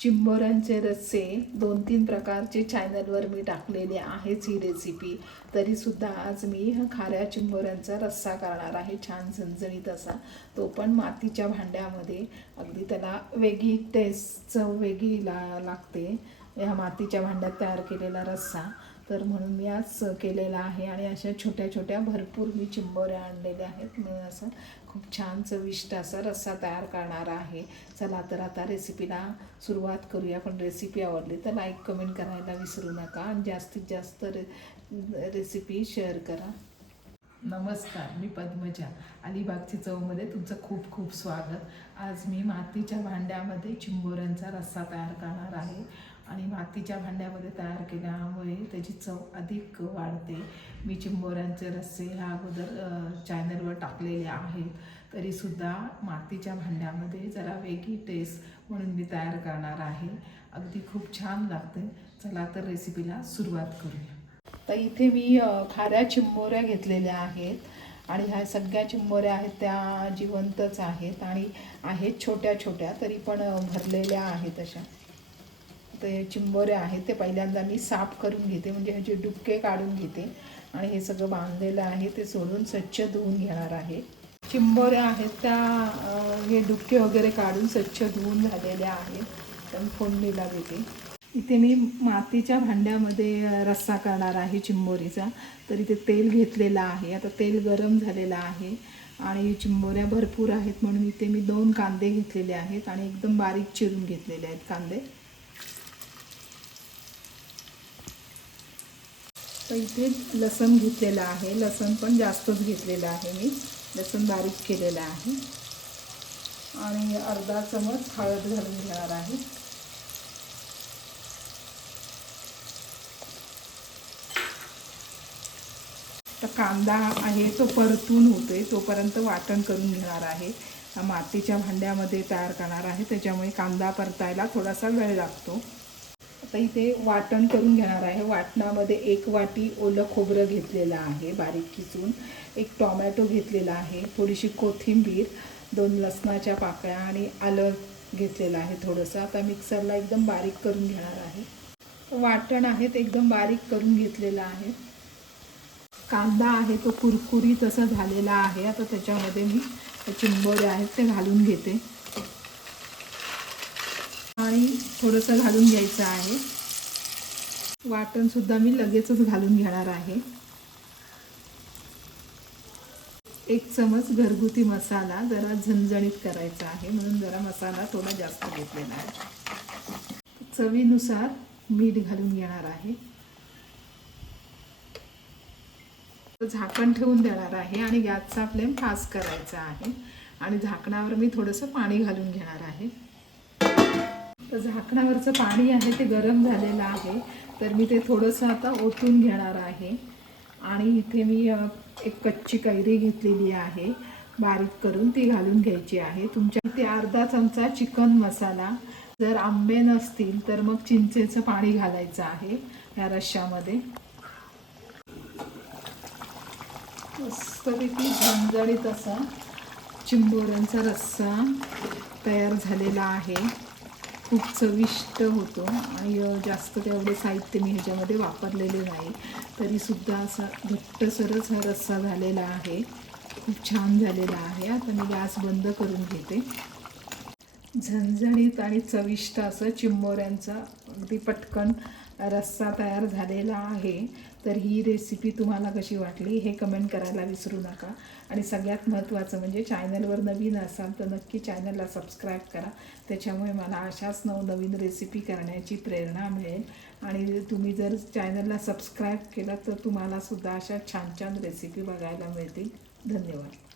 चिंबोऱ्यांचे रस्से दोन तीन प्रकारचे चॅनलवर मी टाकलेले आहेच ही रेसिपी तरीसुद्धा आज मी खाऱ्या चिंबोऱ्यांचा रस्सा करणार आहे छान झणझणीत असा. तो पण मातीच्या भांड्यामध्ये. अगदी त्याला वेगळी टेस्ट चव वेगळी ला लागते. ह्या मातीच्या भांड्यात तयार केलेला रस्सा. तर म्हणून मी आज केलेला आहे आणि अशा छोट्या छोट्या भरपूर मी चिंबोऱ्या आणलेल्या आहेत. म्हणून असं खूप छान चविष्ट असा रस्सा तयार करणार आहे. चला तर आता रेसिपीला सुरुवात करूया. पण रेसिपी आवडली तर लाईक कमेंट करायला विसरू नका आणि जास्तीत जास्त रे रेसिपी शेअर करा. नमस्कार मी पद्मजा. अलिबागची चवमध्ये तुमचं खूप खूप स्वागत. आज मी मातीच्या भांड्यामध्ये चिंबोऱ्यांचा रस्सा तयार करणार आहे. आणि मातीच्या भांड्यामध्ये तयार केल्यामुळे त्याची चव अधिक वाढते. मी चिंबोऱ्यांचे रस्से ह्या अगोदर चॅनलवर टाकलेले आहेत. तरीसुद्धा मातीच्या भांड्यामध्ये जरा वेगळी टेस्ट म्हणून मी तयार करणार आहे. अगदी खूप छान लागते. चला तर रेसिपीला सुरुवात करूया. तर इथे मी खाऱ्या चिंबोऱ्या घेतलेल्या आहेत. आणि ह्या सगळ्या चिंबोऱ्या आहेत त्या जिवंतच आहेत. आणि आहेत छोट्या छोट्या तरी पण भरलेल्या आहेत अशा. ते चिंबोऱ्या आहेत ते पहिल्यांदा मी साफ करून घेते म्हणजे ह्याचे डुबके काढून घेते आणि हे सगळं बांधलेलं आहे ते सोडून स्वच्छ धुवून घेणार आहे. चिंबोऱ्या आहेत त्या हे डुबके वगैरे काढून स्वच्छ धुवून झालेल्या आहेत तर फोडणीला देते. इथे मी मातीच्या भांड्यामध्ये रस्सा करणार आहे चिंबोरीचा. तर इथे तेल घेतलेलं आहे आता तेल गरम झालेलं आहे आणि चिंबोऱ्या भरपूर आहेत म्हणून इथे मी दोन कांदे घेतलेले आहेत आणि एकदम बारीक चिरून घेतलेले आहेत कांदे. तर इथे लसण घेतलेलं आहे. लसण पण जास्तच घेतलेलं आहे मी. लसण बारीक केलेलं आहे. आणि अर्धा चमच हळद घालून घेणार आहे. तर कांदा आहे तो परतून होतोय. तोपर्यंत वाटण करून घेणार आहे. मातीच्या भांड्यामध्ये तयार करणार आहे. त्याच्यामुळे कांदा परतायला थोडासा वेळ लागतो. आता इथे वाटण करून घेणार आहे. वाटणामध्ये एक वाटी ओलं खोबरं घेतलेलं आहे बारीक किसून. एक टॉमॅटो घेतलेला आहे. थोडीशी कोथिंबीर दोन लसणाच्या पाकळ्या आणि आलं घेतलेलं आहे थोडंसं. आता मिक्सरला एकदम बारीक करून घेणार आहे. वाटण आहे एकदम बारीक करून घेतलेलं आहे. कांदा आहे तो कुरकुरीत असा झालेला आहे. आता त्याच्यामध्ये मी चिंबोरे आहेत ते घालून घेते. पाणी थोडंसं घालून घ्यायचं आहे. वाटणसुद्धा मी लगेचच घालून घेणार आहे. एक चमच घरगुती मसाला जरा झणझणीत करायचा आहे म्हणून जरा मसाला थोडा जास्त घेतलेला आहे. चवीनुसार मीठ घालून घेणार आहे. झाकण ठेवून देणार आहे आणि गॅसचा फ्लेम फास्ट करायचा आहे. आणि झाकणावर मी थोडंसं पाणी घालून घेणार आहे. तर झाकणावरचं पाणी आहे ते गरम झालेलं आहे. तर मी ते थोडंसं आता ओतून घेणार आहे. आणि इथे मी एक कच्ची कैरी घेतलेली आहे. बारीक करून ती घालून घ्यायची आहे. तुमच्या इथे अर्धा चमचा चिकन मसाला जर आंबे नसतील तर मग चिंचेचं पाणी घालायचं आहे या रश्श्यामध्ये. मस्तपैकी झणझणीत असा चिंबोऱ्यांचा रस्सा तयार झालेला आहे. खूप चविष्ट होतो आणि जास्त तेवढे साहित्य मी ह्याच्यामध्ये वापरलेले नाही. तरीसुद्धा असा घट्टसरच हा रस्सा झालेला आहे. खूप छान झालेला आहे. आता मी गॅस बंद करून घेते. झणझणीत आणि चविष्ट असं चिंबोऱ्यांचा अगदी पटकन रस्सा तयार झालेला आहे तर ही रेसिपी तुम्हाला कशी वाटली हे कमेंट करायला विसरू नका. आणि सगळ्यात महत्त्वाचं म्हणजे चॅनलवर नवीन असाल तर नक्की चॅनलला सबस्क्राईब करा. त्याच्यामुळे मला अशाच नवनवीन रेसिपी करण्याची प्रेरणा मिळेल. आणि तुम्ही जर चॅनलला सबस्क्राईब केलं तर तुम्हालासुद्धा अशा छान छान रेसिपी बघायला मिळतील. धन्यवाद.